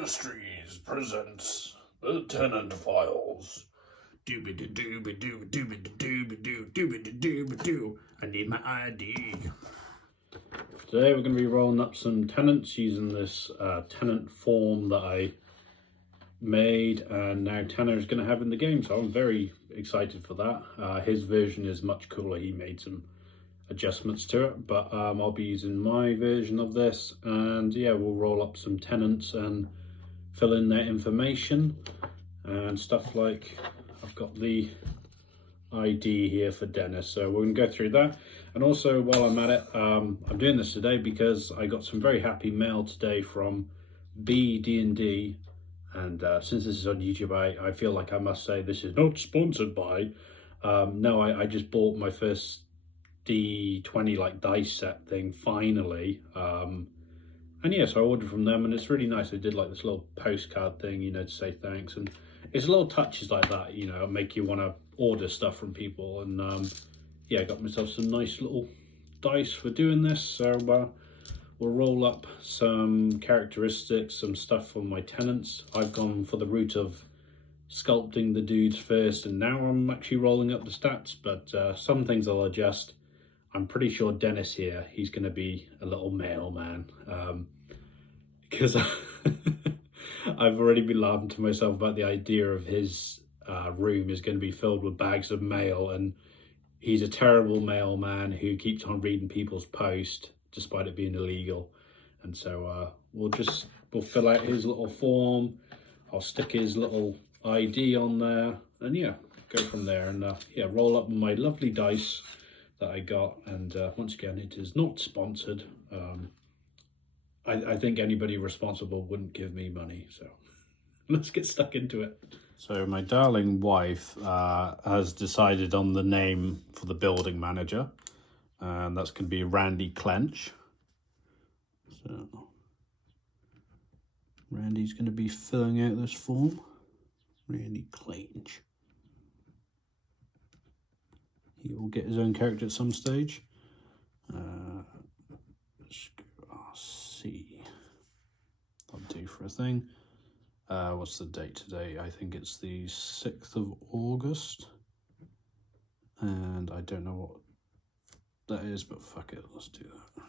Industries presents the Tenant Files. Dooby-doo-dooby-doo-dooby-doo-dooby-doo-dooby-doo. I need my ID. Today we're going to be rolling up some tenants using this tenant form that I made and now Tanner is going to have in the game, so I'm very excited for that. His version is much cooler. He made some adjustments to it, but I'll be using my version of this, and yeah, we'll roll up some tenants and fill in their information and stuff. Like I've got the ID here for Dennis, so we're gonna go through that. And also, while I'm at it, I'm doing this today because I got some very happy mail today from BD&D, and since this is on YouTube, I feel like I must say this is not sponsored by. No, I just bought my first D20 like dice set thing finally, and yeah, so I ordered from them and it's really nice. They did like this little postcard thing, you know, to say thanks, and it's little touches like that, you know, make you want to order stuff from people. And yeah, I got myself some nice little dice for doing this, so we'll roll up some characteristics, some stuff from my tenants. I've gone for the route of sculpting the dudes first, and now I'm actually rolling up the stats, but some things I'll adjust. I'm pretty sure Dennis here, he's going to be a little mailman, because I've already been laughing to myself about the idea of his room is going to be filled with bags of mail, and he's a terrible mailman who keeps on reading people's post despite it being illegal. And so we'll fill out his little form. I'll stick his little ID on there, and yeah, go from there. And yeah, roll up my lovely dice that I got. And once again, it is not sponsored. I think anybody responsible wouldn't give me money, so let's get stuck into it. So my darling wife has decided on the name for the building manager, and that's going to be Randy Clench. So Randy's going to be filling out this form. Randy Clench. He will get his own character at some stage. Let's go RC. I'll do for a thing. What's the date today? I think it's the 6th of August. And I don't know what that is, but fuck it, let's do that.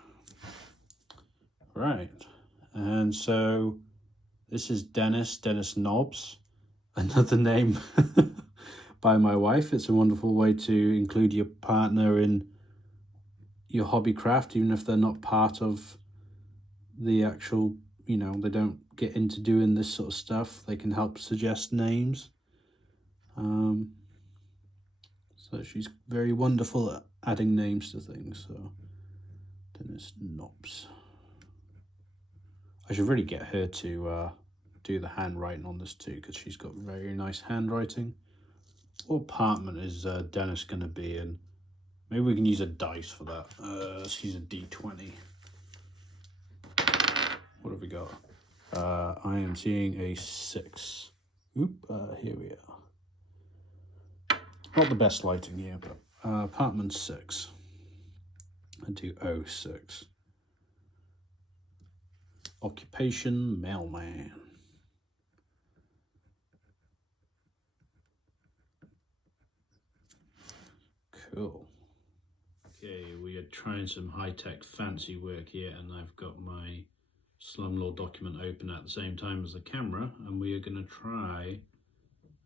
Right. And so this is Dennis Knobs, another name by my wife. It's a wonderful way to include your partner in your hobby craft, even if they're not part of the actual, you know, they don't get into doing this sort of stuff. They can help suggest names. So she's very wonderful at adding names to things. So Dennis Knobs. I should really get her to do the handwriting on this too, because she's got very nice handwriting. What apartment is Dennis going to be in? Maybe we can use a dice for that. Let's use a D20. What have we got? I am seeing a 6. Oop, here we are. Not the best lighting here, but apartment 6. I do 06. Occupation, mailman. Cool. Okay, we are trying some high-tech fancy work here, and I've got my Slumlord document open at the same time as the camera, and we are going to try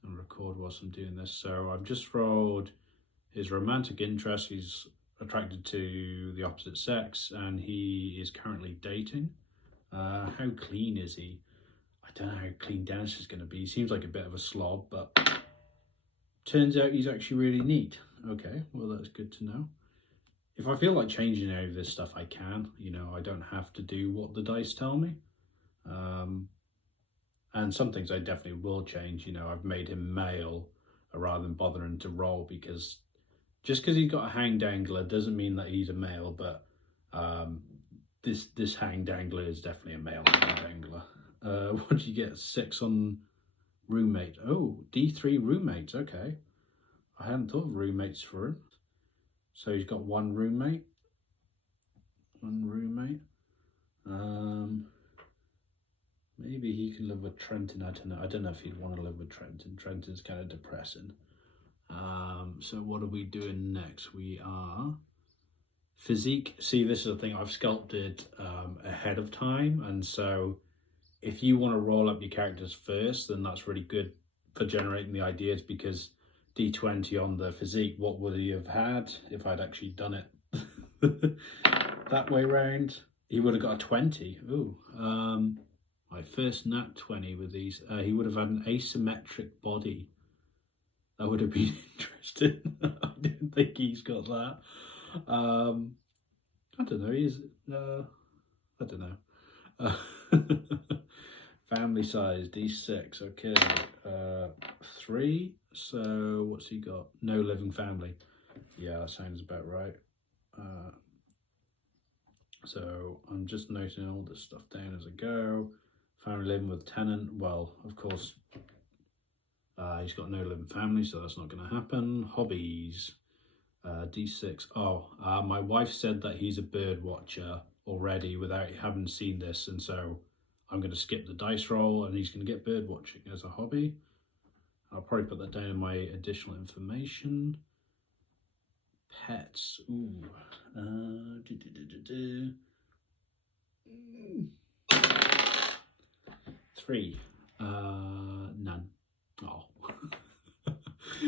and record whilst I'm doing this. So I've just rolled his romantic interest. He's attracted to the opposite sex, and he is currently dating. How clean is he? I don't know how clean Dennis is going to be. He seems like a bit of a slob, but turns out he's actually really neat. Okay, well, that's good to know. If I feel like changing any of this stuff, I can. You know, I don't have to do what the dice tell me. And some things I definitely will change. You know, I've made him male rather than bothering to roll, because just because he's got a hang dangler doesn't mean that he's a male. But this hang dangler is definitely a male hang dangler. What did you get? 6 on roommate. Oh, D3 roommates. Okay. I hadn't thought of roommates for him. So he's got one roommate. Maybe he can live with Trenton. I don't know. I don't know if he'd want to live with Trenton. Trenton's kind of depressing. So what are we doing next? We are physique. See, this is the thing. I've sculpted ahead of time, and so if you want to roll up your characters first, then that's really good for generating the ideas, because D20 on the physique, what would he have had if I'd actually done it that way round? He would have got a 20. Ooh, my first nat 20 with these. He would have had an asymmetric body. That would have been interesting. I didn't think he's got that. I don't know. He's I don't know. Family size D6. Okay, 3. So what's he got? No living family. Yeah, that sounds about right. So I'm just noting all this stuff down as I go. Family living with tenant. Well, of course, he's got no living family, so that's not going to happen. Hobbies. D6. Oh, my wife said that he's a bird watcher already without having seen this, and so I'm going to skip the dice roll, and he's going to get bird watching as a hobby. I'll probably put that down in my additional information. Pets. Ooh. 3. None. Oh.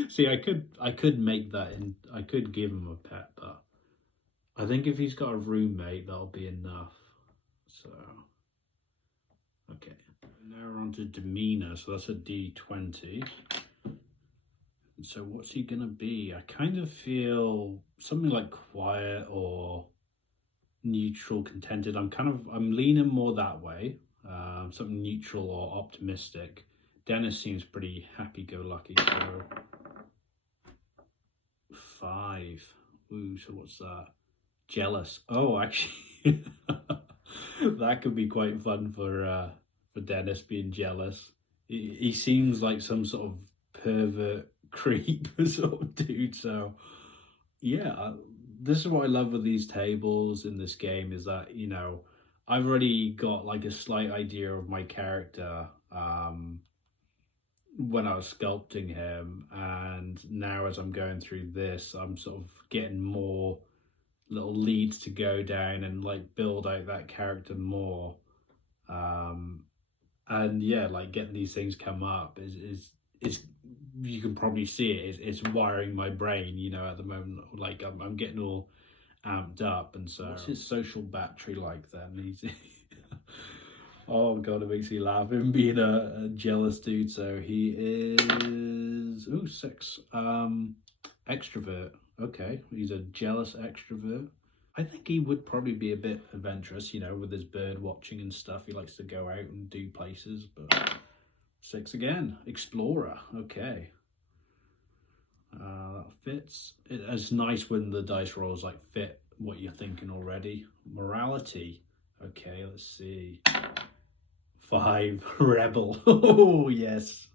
See, I could make that in. I could give him a pet, but I think if he's got a roommate, that'll be enough. So, okay. Now we're on to demeanor. So that's a D20. And so what's he gonna be? I kind of feel something like quiet or neutral, contented. I'm leaning more that way. Something neutral or optimistic. Dennis seems pretty happy-go-lucky, so 5. Ooh, so what's that? Jealous. Oh, actually, that could be quite fun for Dennis, being jealous. He seems like some sort of pervert creep sort of dude. So yeah, this is what I love with these tables in this game, is that, you know, I've already got like a slight idea of my character when I was sculpting him, and now as I'm going through this, I'm sort of getting more little leads to go down and like build out that character more. And yeah, like getting these things come up is you can probably see it. It's wiring my brain, you know, at the moment. Like I'm getting all amped up, and so what's his social battery like then? He's oh god, it makes me laugh, him being a jealous dude. So he is 6. Extrovert. Okay, he's a jealous extrovert. I think he would probably be a bit adventurous, you know, with his bird watching and stuff. He likes to go out and do places. But 6 again, explorer. Okay, that fits. It's nice when the dice rolls like fit what you're thinking already. Morality. Okay, let's see. 5. Rebel. Oh yes.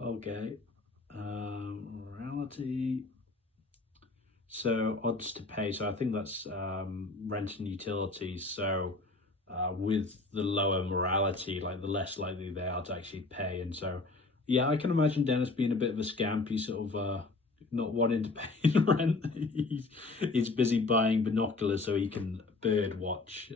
Okay. Morality. So odds to pay. So I think that's rent and utilities. So with the lower morality, like the less likely they are to actually pay. And so, yeah, I can imagine Dennis being a bit of a scamp. He's sort of not wanting to pay his rent. He's busy buying binoculars so he can bird watch.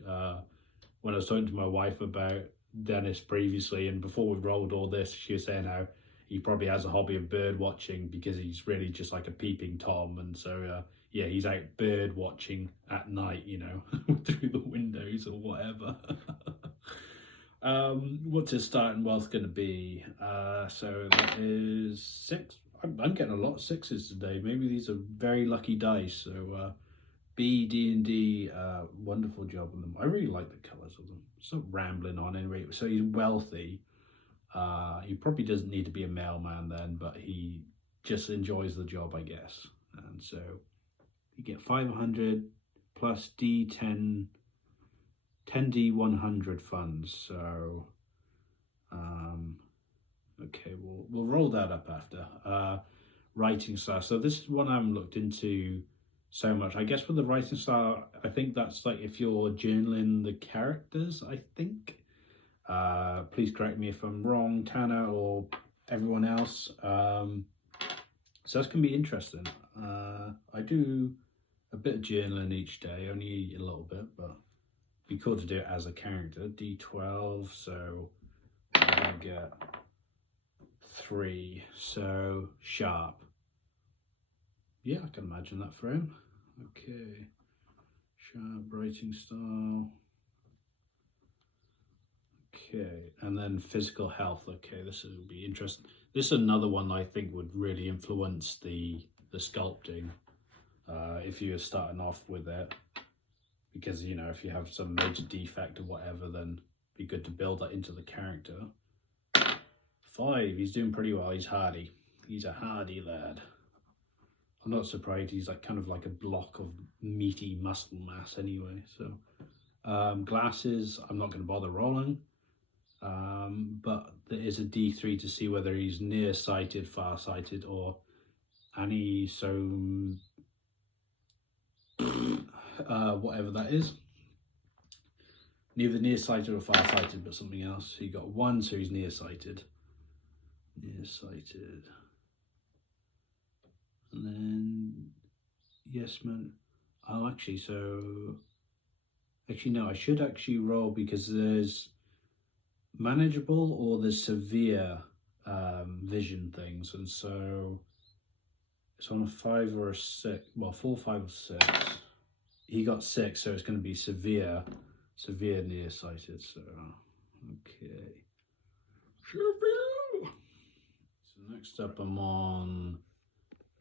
When I was talking to my wife about Dennis previously, and before we rolled all this, she was saying how he probably has a hobby of bird watching because he's really just like a peeping Tom. And so, yeah, he's out bird watching at night, you know, through the windows or whatever. What's his starting wealth going to be? So that is 6. I'm getting a lot of 6s today. Maybe these are very lucky dice. So B, D, and D, wonderful job on them. I really like the colours of them. So rambling on anyway. So he's wealthy. He probably doesn't need to be a mailman then, but he just enjoys the job, I guess. And so you get 500 plus D10, 10D100 funds. So, okay, we'll roll that up after. Writing style. So this is one I haven't looked into so much. I guess with the writing style, I think that's like if you're journaling the characters, I think. Please correct me if I'm wrong, Tanner or everyone else. So that's going to be interesting. I do a bit of journaling each day, only a little bit, but it'd be cool to do it as a character. D12, so I'm going to get 3, so sharp. Yeah, I can imagine that for him. Okay, sharp writing style. Okay, and then physical health. Okay, this would be interesting. This is another one I think would really influence the sculpting if you were starting off with it, because you know, if you have some major defect or whatever, then it'd be good to build that into the character. 5, he's doing pretty well. He's hardy. He's a hardy lad. I'm not surprised. He's like kind of like a block of meaty muscle mass anyway. So glasses, I'm not going to bother rolling. But there is a D3 to see whether he's nearsighted, farsighted, or anisom, whatever that is. Neither nearsighted or farsighted, but something else. So you got 1, so he's nearsighted. Nearsighted. And then, yes, man. Oh, actually, so... Actually, no, I should actually roll because there's manageable or there's severe vision things. And so it's on a 5 or a 6. Well, 4, 5, or 6. He got 6, so it's going to be severe nearsighted. So, okay. So next up, I'm on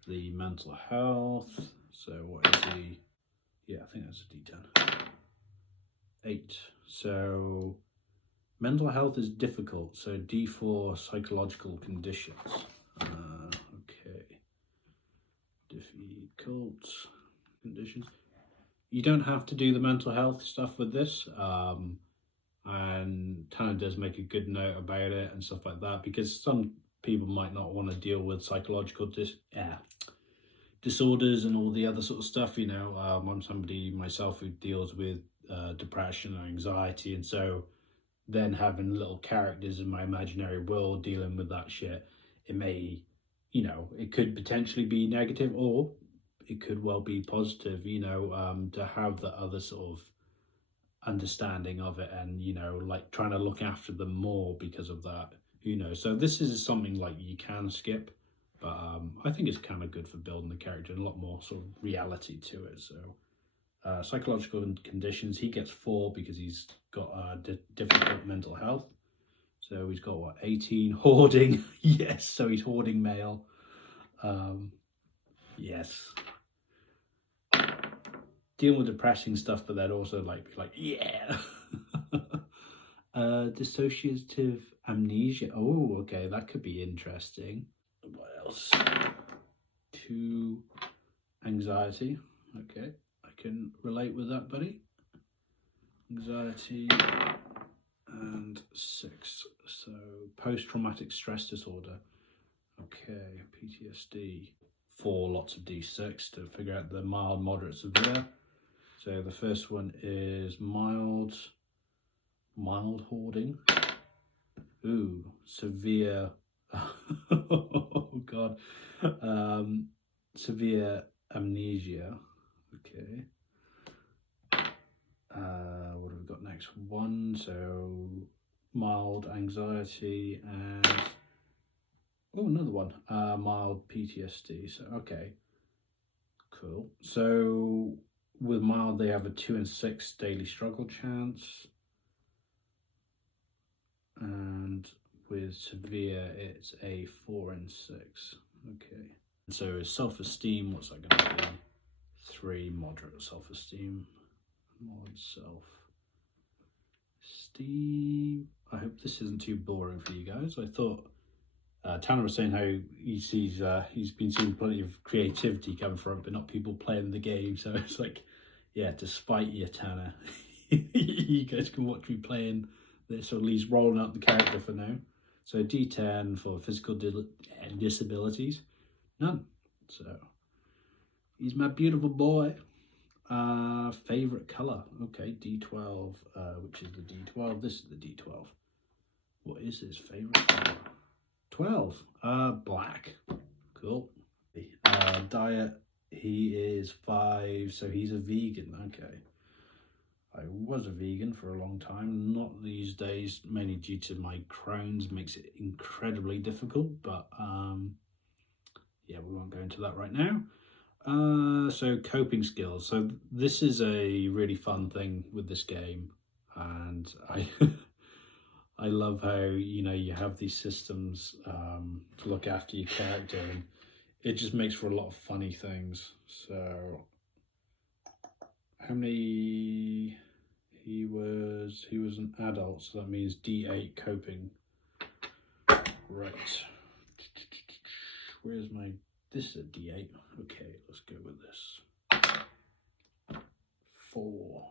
the mental health. So what is he? Yeah, I think that's a D10. 8. So mental health is difficult. So D4 psychological conditions. Okay. Difficult conditions. You don't have to do the mental health stuff with this. And Tenant does make a good note about it and stuff like that, because some people might not want to deal with psychological disorders and all the other sort of stuff, you know. I'm somebody myself who deals with depression or anxiety, and so then having little characters in my imaginary world dealing with that shit, it may, you know, it could potentially be negative, or it could well be positive, you know, to have the other sort of understanding of it, and you know, like trying to look after them more because of that, you know. So this is something like you can skip, but I think it's kind of good for building the character and a lot more sort of reality to it. So psychological conditions, he gets 4 because he's got difficult mental health. So he's got what, 18. Hoarding. Yes, so he's hoarding mail. Yes, dealing with depressing stuff, but then also like yeah. Dissociative amnesia. Oh, okay, that could be interesting. What else? 2, anxiety. Okay, I can relate with that, buddy. Anxiety. And 6, so post-traumatic stress disorder. Okay, PTSD. 4, lots of D6 to figure out the mild, moderate, severe. So the first one is mild hoarding. Ooh, severe. Oh God. Severe amnesia. Okay. What have we got next? 1, so mild anxiety, and oh, another one. Mild PTSD. So okay, cool. So with mild, they have a 2 and 6 daily struggle chance, and with severe, it's a 4 and 6. Okay. So self-esteem, what's that going to be? 3, moderate self-esteem. Mod self-esteem. I hope this isn't too boring for you guys. I thought Tanner was saying how he sees he's been seeing plenty of creativity come from it, but not people playing the game. So it's like, yeah, despite you, Tanner, you guys can watch me playing this, or at least rolling out the character for now. So D10 for physical disabilities, none. So he's my beautiful boy. Favorite color. Okay, D12, which is the D12. This is the D12. What is his favorite color? 12. Black. Cool. Diet. He is 5, so he's a vegan. Okay. I was a vegan for a long time, not these days, mainly due to my Crohn's, makes it incredibly difficult, but yeah, we won't go into that right now. So coping skills. So this is a really fun thing with this game, and I I love how, you know, you have these systems to look after your character, and it just makes for a lot of funny things. So how many? He was an adult, so that means D8 coping. Right. Where's my, this is a D8. Okay, let's go with this. 4.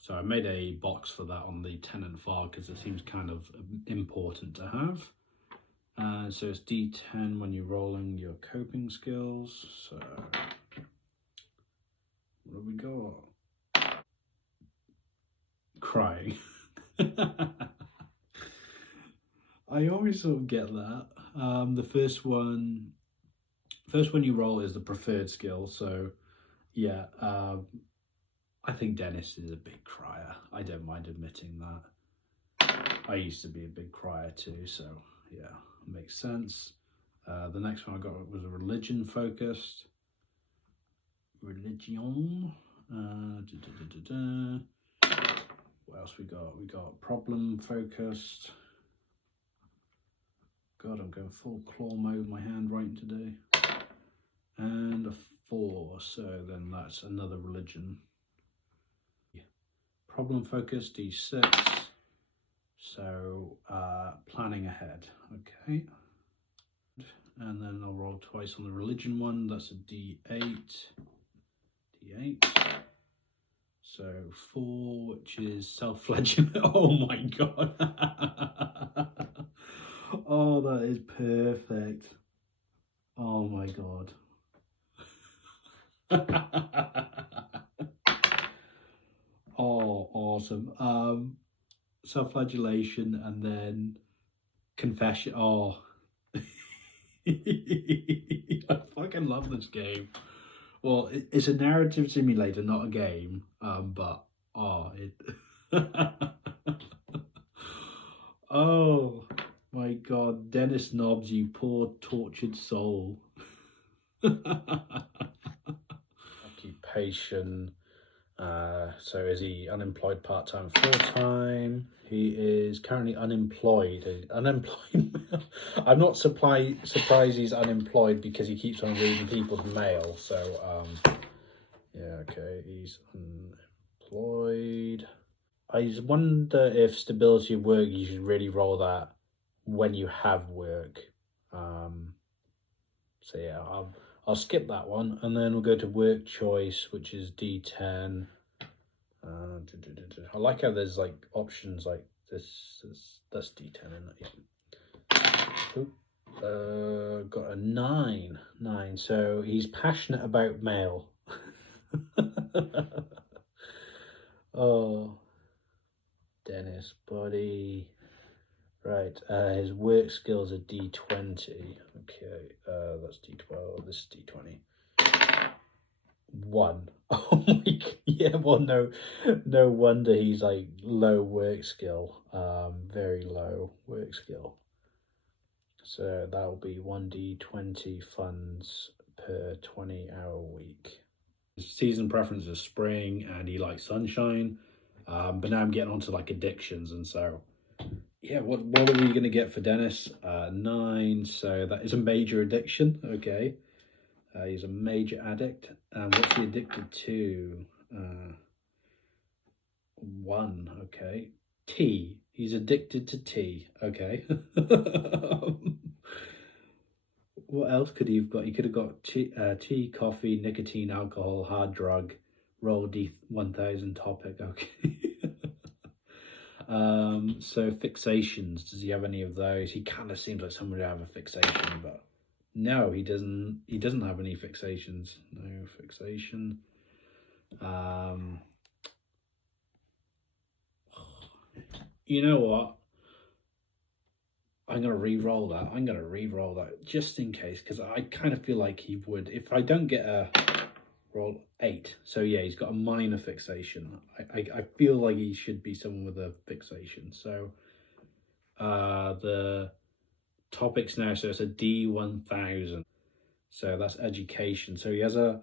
So I made a box for that on the Tenant file because it seems kind of important to have. So it's D10 when you're rolling your coping skills. So what have we got? Crying. I always sort of get that. The first one you roll is the preferred skill. So yeah, I think Dennis is a big crier. I don't mind admitting that. I used to be a big crier too, so yeah, makes sense. The next one I got was a religion focused. Religion. What else we got? We got problem focused. God, I'm going full claw mode with my handwriting today. And a 4, so then that's another religion. Problem focused, D6. So planning ahead, okay. And then I'll roll twice on the religion one. That's a D8. D8. So 4, which is self-flagellation. Oh my god. Oh, that is perfect. Oh my god. Oh, awesome. Self-flagellation and then confession. Oh. I fucking love this game. Well, it's a narrative simulator, not a game. But oh, oh my god, Dennis Nobbs, you poor tortured soul. Occupation. So is he unemployed, part-time, full-time? He is currently unemployed. Unemployed. I'm not surprised he's unemployed because he keeps on reading people's mail. So yeah, okay, he's unemployed. I wonder if stability of work, you should really roll that when you have work. So yeah, I'll skip that one, and then we'll go to work choice, which is D10. I like how there's like options like this. That's D10 in it. Got a 9. So he's passionate about mail. Oh, Dennis, buddy. Right, his work skills are D20. Okay, that's D12. This is D20. 1. Oh my god. Yeah, well, no wonder he's like low work skill. Very low work skill. So that'll be 1d20 funds per 20-hour week. His season preference is spring and he likes sunshine. But now I'm getting onto like addictions, and so yeah, what are we gonna get for Dennis? 9, so that is a major addiction. Okay. He's a major addict. And what's he addicted to? 1, okay. Tea. He's addicted to tea. Okay. What else could he have got? He could have got tea, coffee, nicotine, alcohol, hard drug, roll D1000 topic. Okay. So fixations. Does he have any of those? He kind of seems like someone would have a fixation, but no, he doesn't. He doesn't have any fixations. No fixation. You know what? I'm gonna re-roll that. I'm gonna re-roll that just in case, because I kind of feel like he would. If I don't get a roll 8, so yeah, he's got a minor fixation. I feel like he should be someone with a fixation. So the topics now, so it's a D1000. So that's education. So he has a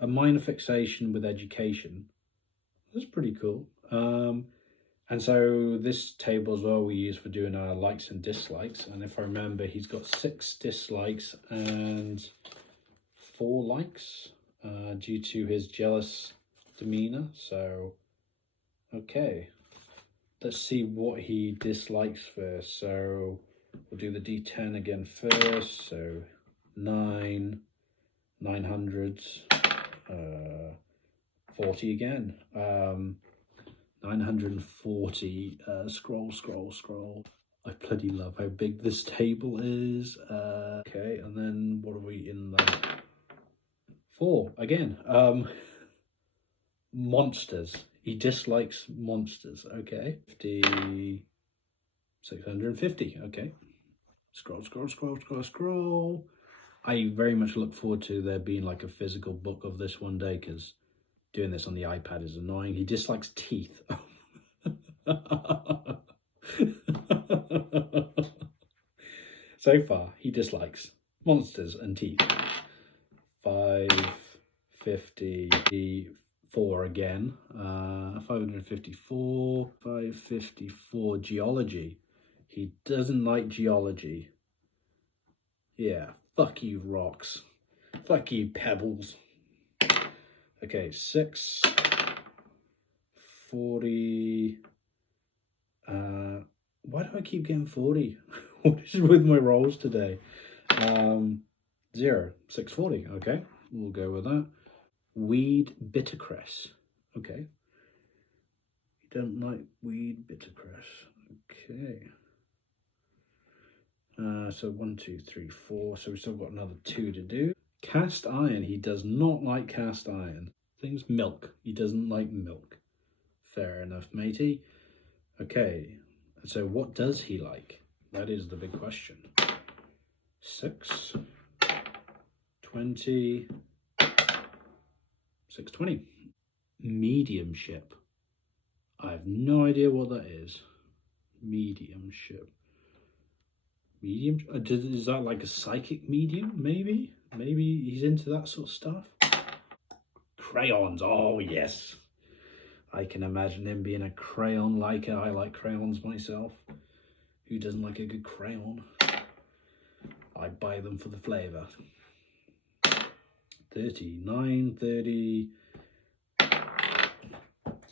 minor fixation with education. That's pretty cool. And so this table as well we use for doing our likes and dislikes. And if I remember, he's got 6 dislikes and 4 likes due to his jealous demeanor. So, okay. Let's see what he dislikes first. So we'll do the D10 again first. So 9, 900s, 40 again. 940. Scroll. I bloody love how big this table is. Okay, and then what are we in there? 4 again. Monsters. He dislikes monsters. Okay. 50. 650. Okay. Scroll. I very much look forward to there being like a physical book of this one day, because doing this on the iPad is annoying. He dislikes teeth. So far, he dislikes monsters and teeth. 554 again. 554. 554 geology. He doesn't like geology. Yeah, fuck you, rocks. Fuck you, pebbles. Okay, 6. 40. Why do I keep getting 40? What is with my rolls today? 0. 640. Okay, we'll go with that. Weed bittercress. Okay. You don't like weed bittercress. Okay. So 1, 2, 3, 4. So we've still got another 2 to do. Cast iron. He does not like cast iron. Things milk. He doesn't like milk. Fair enough, matey. Okay. So what does he like? That is the big question. 6, 20, 620. Mediumship. I have no idea what that is. Mediumship. Medium? Is that like a psychic medium? Maybe he's into that sort of stuff. Crayons. Oh yes, I can imagine him being a crayon liker. I like crayons myself. Who doesn't like a good crayon? I buy them for the flavour. 39, 30.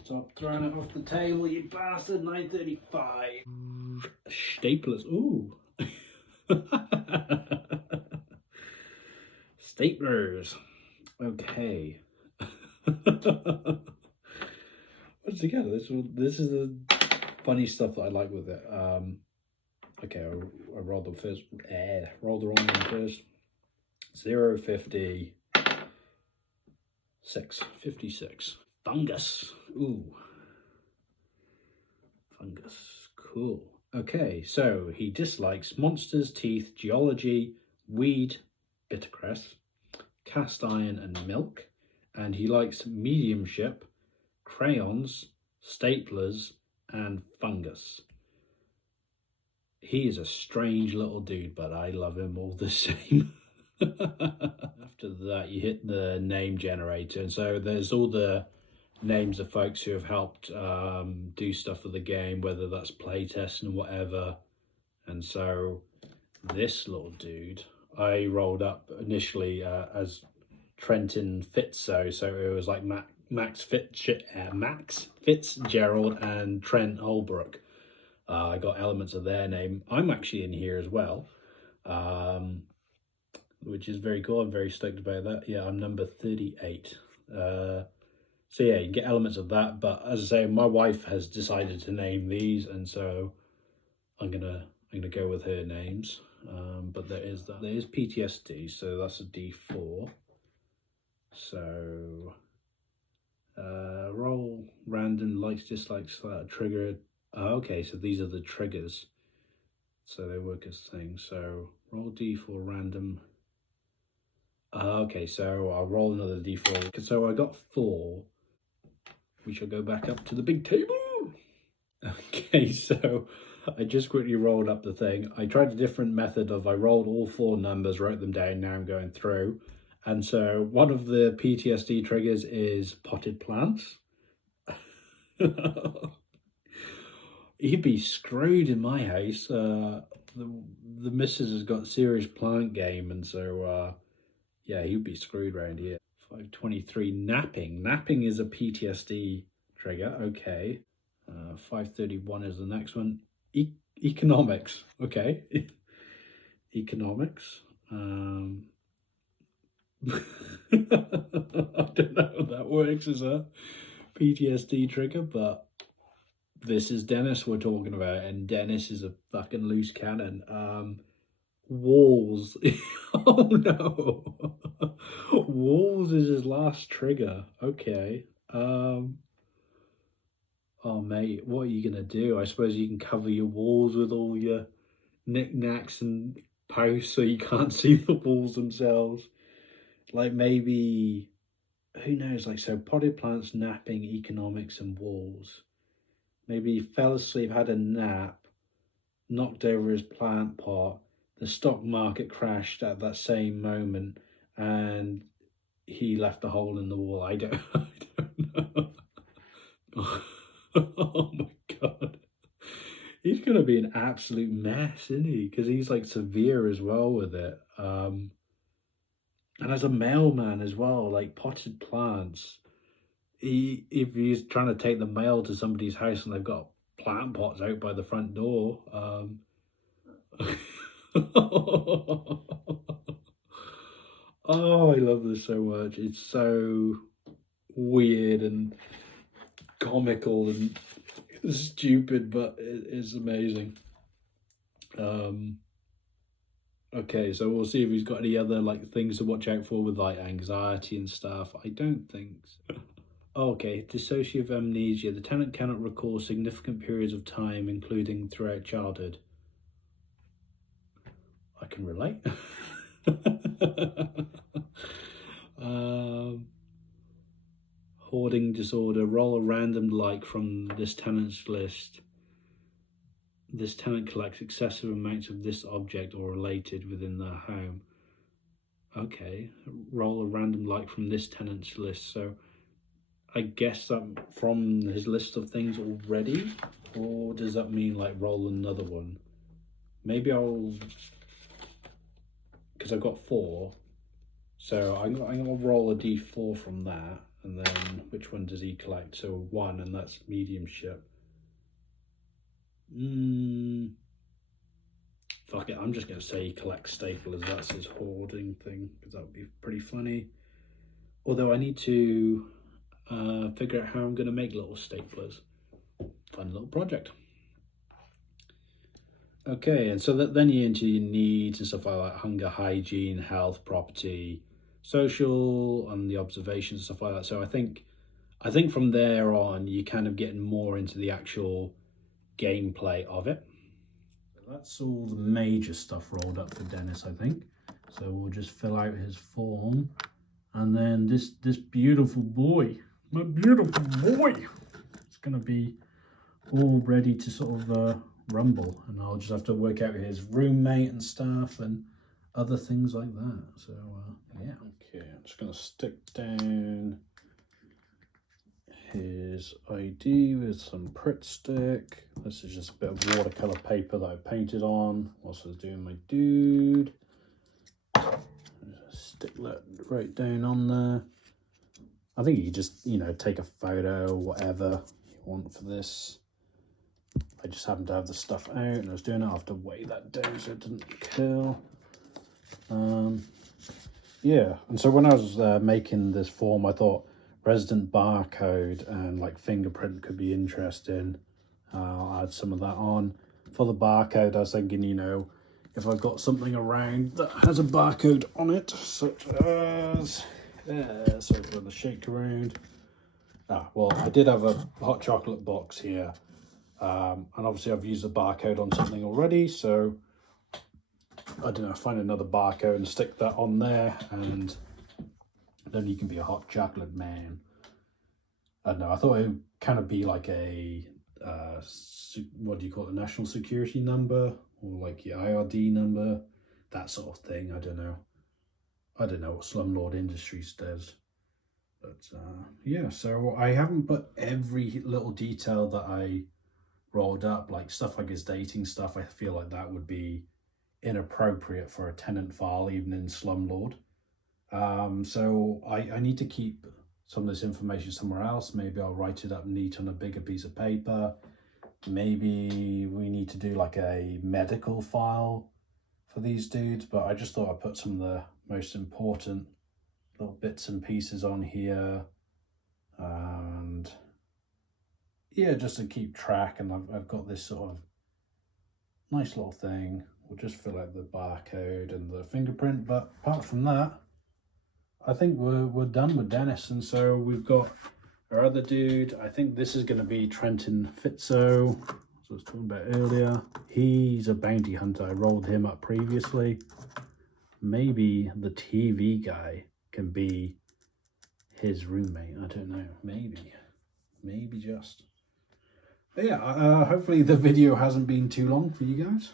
Stop throwing it off the table, you bastard. 935. Staplers. Ooh. Staplers. Okay. Once again, this is the funny stuff that I like with it. Okay, I rolled them first. Rolled the wrong one first. 0, 50. 6. 56. Fungus. Ooh. Fungus. Cool. Okay, so he dislikes monsters, teeth, geology, weed, bittercress, cast iron and milk, and he likes mediumship, crayons, staplers, and fungus. He is a strange little dude, but I love him all the same. After that, you hit the name generator, and so there's all the names of folks who have helped do stuff for the game, whether that's playtesting and whatever. And so this little dude, I rolled up initially as Trenton Fitzo, so it was like Max Fitzgerald and Trent Holbrook. I got elements of their name. I'm actually in here as well, which is very cool. I'm very stoked about that. Yeah, I'm number 38. So yeah, you can get elements of that, but as I say, my wife has decided to name these, and so I'm gonna go with her names. But there is PTSD, so that's a D4. So roll random likes, dislikes that are triggered. Okay, so these are the triggers. So they work as things. So roll D4 random. Okay, so I'll roll another D4. So I got 4. We shall go back up to the big table. Okay, so I just quickly rolled up the thing. I tried a different method of I rolled all 4 numbers, wrote them down, now I'm going through. And so one of the PTSD triggers is potted plants. He'd be screwed in my house. The missus has got serious plant game, and so yeah, he'd be screwed around here. 523 napping. Napping is a PTSD trigger. Okay. 531 is the next one. Economics. Okay. Economics. I don't know how that works as a PTSD trigger, but this is Dennis we're talking about, and Dennis is a fucking loose cannon. Walls. Oh no. Walls is his last trigger. Okay. Oh mate, what are you gonna do? I suppose you can cover your walls with all your knickknacks and posts so you can't see the walls themselves. Like maybe, who knows, like so potted plants, napping, economics and walls. Maybe he fell asleep, had a nap, knocked over his plant pot, the stock market crashed at that same moment, and he left a hole in the wall. I don't know. Oh my god. He's going to be an absolute mess, isn't he? Because he's like severe as well with it. And as a mailman as well, like potted plants. If he's trying to take the mail to somebody's house and they've got plant pots out by the front door. Oh, I love this so much. It's so weird and comical and stupid, but it is amazing. Okay, so we'll see if he's got any other like things to watch out for with like anxiety and stuff. I don't think so. Okay, dissociative amnesia. The tenant cannot recall significant periods of time, including throughout childhood. I can relate. Hoarding disorder. Roll a random like from this tenant's list. This tenant collects excessive amounts of this object or related within their home. Okay, roll a random like from this tenant's list. So I guess that from his list of things already, or does that mean like roll another one? Maybe I'll, because I've got 4, so I'm gonna roll a d4 from that, and then which one does he collect? So 1, and that's mediumship. Fuck it, I'm just gonna say he collects staplers. That's his hoarding thing, because that would be pretty funny. Although I need to figure out how I'm going to make little staplers. Fun little project. Okay, and so then you're into your needs and stuff like that: hunger, hygiene, health, property, social, and the observations and stuff like that. So I think from there on you're kind of getting more into the actual gameplay of it. So that's all the major stuff rolled up for Dennis, I think. So we'll just fill out his form, and then this beautiful boy. My beautiful boy. It's going to be all ready to sort of rumble, and I'll just have to work out his roommate and stuff and other things like that. So yeah. Okay, I'm just going to stick down his ID with some Pritt stick. This is just a bit of watercolor paper that I painted on whilst I was doing my dude. Just stick that right down on there. I think you just, take a photo, whatever you want for this. I just happened to have the stuff out and I was doing it. I have to weigh that down so it doesn't kill. Yeah, and so when I was making this form, I thought resident barcode and like fingerprint could be interesting. I'll add some of that on. For the barcode, I was thinking, if I've got something around that has a barcode on it, such as... Yeah, so for the shake around. Well, I did have a hot chocolate box here, And obviously I've used a barcode on something already, so I don't know, find another barcode and stick that on there, and then you can be a hot chocolate man. I don't know, I thought it would kind of be like a, what do you call it, a national security number, or like your IRD number, that sort of thing. I don't know what Slumlord Industries does. But yeah, so I haven't put every little detail that I rolled up, like stuff like his dating stuff. I feel like that would be inappropriate for a tenant file, even in Slumlord. So I need to keep some of this information somewhere else. Maybe I'll write it up neat on a bigger piece of paper. Maybe we need to do like a medical file for these dudes, but I just thought I'd put some of the most important little bits and pieces on here, and yeah, just to keep track. And I've got this sort of nice little thing. We'll just fill out the barcode and the fingerprint, but apart from that, I think we're done with Dennis. And so we've got our other dude. I think this is going to be Trenton Fitzo, as I was talking about earlier. He's a bounty hunter. I rolled him up previously. Maybe the TV guy can be his roommate. I don't know. Maybe just. But yeah, hopefully the video hasn't been too long for you guys.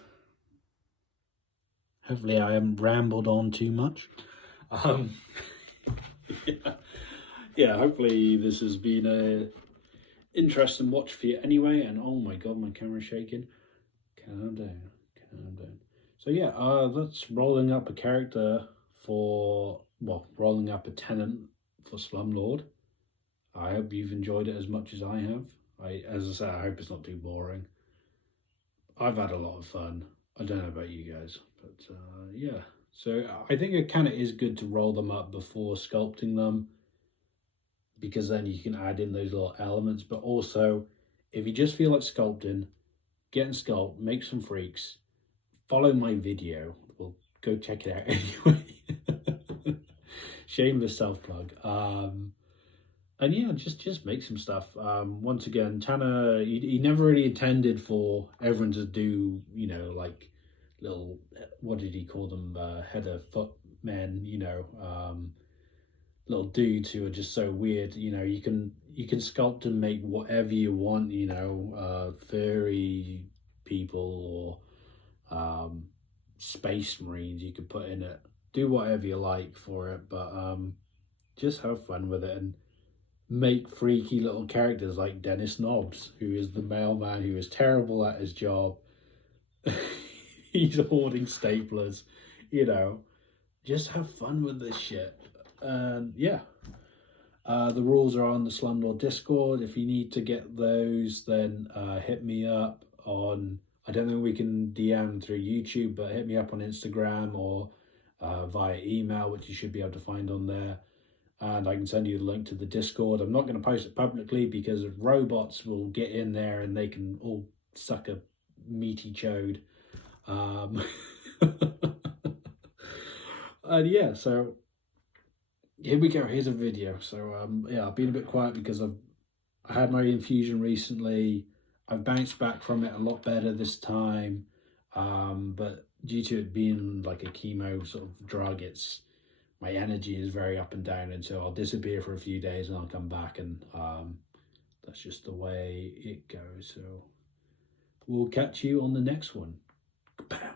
Hopefully I haven't rambled on too much. Yeah, hopefully this has been a interesting watch for you anyway. And oh my god, my camera's shaking. Calm down. So yeah, that's rolling up a character for, well, rolling up a tenant for Slumlord. I hope you've enjoyed it as much as I have. As I say, I hope it's not too boring. I've had a lot of fun. I don't know about you guys, but yeah. So I think it kind of is good to roll them up before sculpting them, because then you can add in those little elements. But also, if you just feel like sculpting, get and sculpt, make some freaks, follow my video. Well, go check it out anyway. Shameless self-plug. And yeah, just make some stuff. Once again, Tanner, he never really intended for everyone to do, you know, like little, what did he call them, header foot men, you know, little dudes who are just so weird. You know, you can sculpt and make whatever you want, you know, furry people or space marines you could put in it. Do whatever you like for it, but just have fun with it and make freaky little characters like Dennis Nobbs, who is the mailman who is terrible at his job. He's hoarding staplers, you know. Just have fun with this shit. And yeah, the rules are on the Slumlord Discord. If you need to get those, then hit me up on, I don't think we can DM through YouTube, but hit me up on Instagram or via email, which you should be able to find on there. And I can send you the link to the Discord. I'm not going to post it publicly because robots will get in there and they can all suck a meaty chode. And yeah, so here we go. Here's a video. So yeah, I've been a bit quiet because I had my infusion recently. I've bounced back from it a lot better this time. But due to it being like a chemo sort of drug, my energy is very up and down, and so I'll disappear for a few days and I'll come back, and that's just the way it goes. So we'll catch you on the next one. Goodbye.